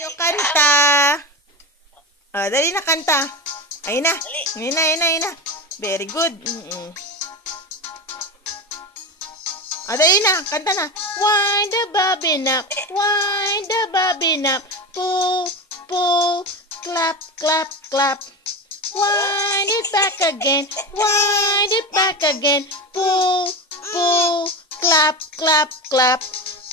Yo, kanta. Dali na, kanta. Ayun na. Ayun na. Very good. Dali na, kanta na. Wind the bobbin up. Wind the bobbin up. Pull, pull. Clap, clap, clap. Wind it back again. Wind it back again. Pull, pull. Clap, clap, clap.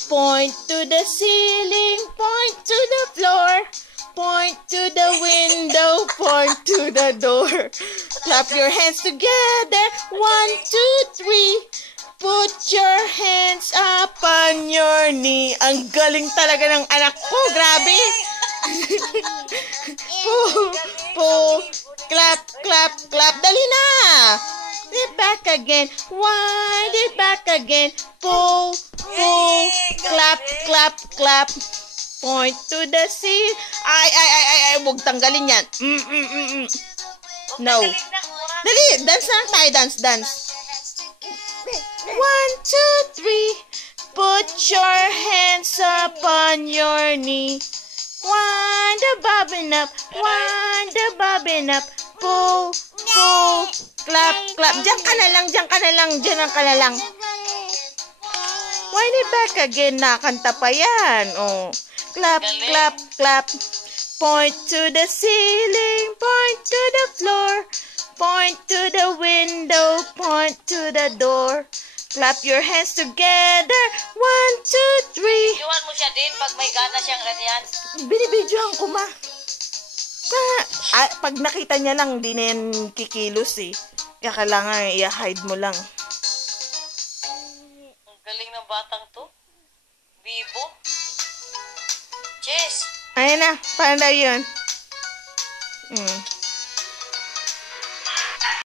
Point to the ceiling. Point to the floor. Point to the window. Point to the door. Clap your hands together. 1, 2, 3. Put your hands up on your knee. Ang galing talaga ng anak ko. Grabe. Pull, clap, clap, clap. Dali na. It back again. Wind it back again. Pull, pull, clap, clap, clap. Point to the sea. Ay. Huwag tanggalin yan. No. Dali, dance lang tayo. Dance. 1, 2, 3. Put your hands up on your knee. Wind the bobbin up. Wind the bobbin up. Pull, pull, clap, clap. Diyan ka na lang. Diyan ka na lang. Wind it back again. Nakanta pa yan. Oh. Clap, clap, clap. Point to the ceiling. Point to the floor. Point to the window. Point to the door. Clap your hands together. 1, 2, 3. Iwan mo siya din pag may gana siyang ganyan. Binibidyohan ko, ma. Pag nakita niya lang, di na yan kikilos eh. Kaya kailangan i-hide mo lang. Ang galing ng batang to. Bibo. Jess. Ayan na, paano daw yun?